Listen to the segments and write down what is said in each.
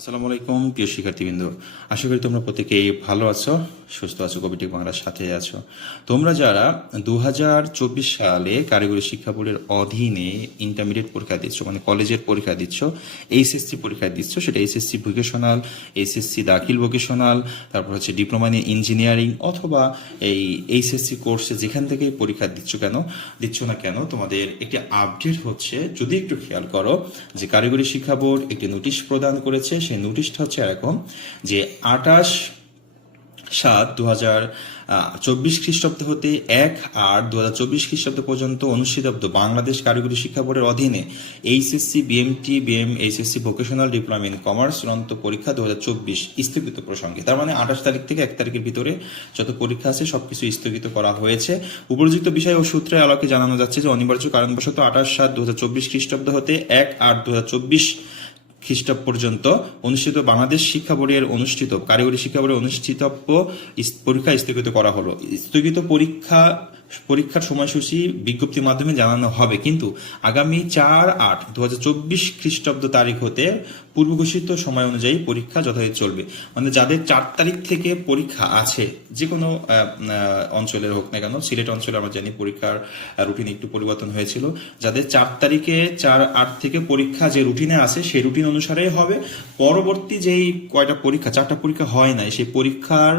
আসসালামু আলাইকুম, প্রিয় শিক্ষার্থীবৃন্দ। আশা করি তোমরা প্রত্যেকেই ভালো আছো, সুস্থ আছো, কবিটি বাংলার সাথে আছো। তোমরা যারা দু হাজার চব্বিশ সালে কারিগরি শিক্ষা বোর্ডের অধীনে ইন্টারমিডিয়েট পরীক্ষা দিচ্ছ মানে কলেজের পরীক্ষা দিচ্ছ এইচএসসি পরীক্ষা দিচ্ছ, সেটা HSC vocational HSC Dakhil vocational তারপর হচ্ছে ডিপ্লোমা ইন ইঞ্জিনিয়ারিং অথবা এই এইচএসসি কোর্সে যেখান থেকে পরীক্ষা দিচ্ছ কেন, দিচ্ছ না কেন, তোমাদের একটি আপডেট হচ্ছে। যদি একটু খেয়াল করো যে কারিগরি শিক্ষা বোর্ড একটি নোটিশ প্রদান করেছে সেই নোটিশটা হচ্ছে এরকম যে আটাশ সাত দু হাজার চব্বিশ খ্রিস্টাব্দ হতে এক আট দু হাজার চব্বিশ খ্রিস্টাব্দ পর্যন্ত অনুষ্ঠিতব্দ বাংলাদেশ কারিগরি শিক্ষা বোর্ডের অধীনে HSC BMT BM HSC vocational diploma in commerce চূড়ান্ত পরীক্ষা দু হাজার চব্বিশ স্থগিত প্রসঙ্গে। তার মানে আঠাশ তারিখ থেকে এক তারিখের ভিতরে যত পরীক্ষা আছে সবকিছু স্থগিত করা হয়েছে। উপযুক্ত বিষয় ও সূত্রে আলোকে জানানো যাচ্ছে যে অনিবার্য কারণবশত আঠাশ সাত দু হাজার চব্বিশ খ্রিস্টাব্দ হতে এক আট দু হাজার চব্বিশ খ্রিস্টাব্দ পর্যন্ত অনুষ্ঠিত বাংলাদেশ শিক্ষা বোর্ডের অনুষ্ঠিত, কারিগরি শিক্ষা বোর্ডের অনুষ্ঠিত পরীক্ষা স্থগিত করা হলো। স্থগিত পরীক্ষা, পরীক্ষার সময়সূচি বিজ্ঞপ্তির মাধ্যমে জানানো হবে। কিন্তু আগামী চার আট দু হাজার চব্বিশ খ্রিস্টাব্দ তারিখ হতে পূর্ব ঘোষিত সময় অনুযায়ী পরীক্ষা যথাযথ চলবে। মানে যাদের চার তারিখ থেকে পরীক্ষা আছে যে কোনো অঞ্চলের হোক না কেন, সিলেট অঞ্চলে আমরা জানি পরীক্ষার রুটিন একটু পরিবর্তন হয়েছিল। যাদের চার তারিখে চার আট থেকে পরীক্ষা যে রুটিনে আছে সেই রুটিন অনুসারে হবে। পরবর্তী যেই কয়টা পরীক্ষা, চারটা পরীক্ষা হয় নাই, সেই পরীক্ষার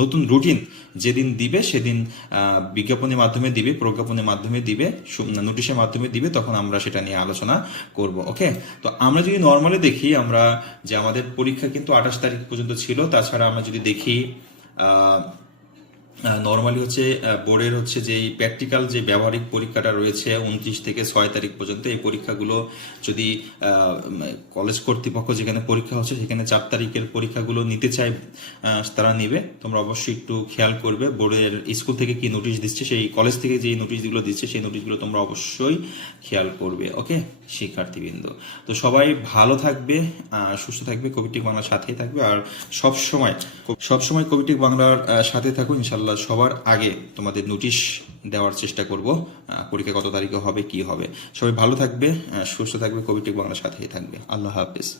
নতুন রুটিন যেদিন দিবে, সেদিন বিজ্ঞাপনের মাধ্যমে দিবে, প্রজ্ঞাপনের মাধ্যমে দিবে নোটিশের মাধ্যমে দিবে, তখন আমরা সেটা নিয়ে আলোচনা করব ওকে তো আমরা যদি নর্মালি দেখি আমরা যে আমাদের পরীক্ষা কিন্তু আঠাশ তারিখ পর্যন্ত ছিল, তাছাড়া আমরা যদি দেখি নর্মালি হচ্ছে বোর্ডের হচ্ছে যে প্র্যাকটিক্যাল যে ব্যবহারিক পরীক্ষাটা রয়েছে উনত্রিশ থেকে ছয় তারিখ পর্যন্ত, এই পরীক্ষাগুলো যদি কলেজ কর্তৃপক্ষ যেখানে পরীক্ষা হচ্ছে সেখানে চার তারিখের পরীক্ষাগুলো নিতে চায় তারা নিবে। তোমরা অবশ্যই একটু খেয়াল করবে বোর্ডের স্কুল থেকে কি নোটিশ দিচ্ছে, সেই কলেজ থেকে যে নোটিশগুলো দিচ্ছে, সেই নোটিশগুলো তোমরা অবশ্যই খেয়াল করবে ওকে শিক্ষার্থীবৃন্দ। তো সবাই ভালো থাকবে সুস্থ থাকবে কবিটিক বাংলার সাথেই থাকবে, আর সব সময় সব সময় কবিটিক বাংলার সাথে থাকো, ইনশাল্লাহ। সবার আগে তোমাদের নোটিশ দেওয়ার চেষ্টা করব পরীক্ষা কত তারিখে হবে, কি হবে। সবাই ভালো থাকবে সুস্থ থাকবে কবিটিক বাংলার সাথেই থাকবে। আল্লাহ হাফেজ।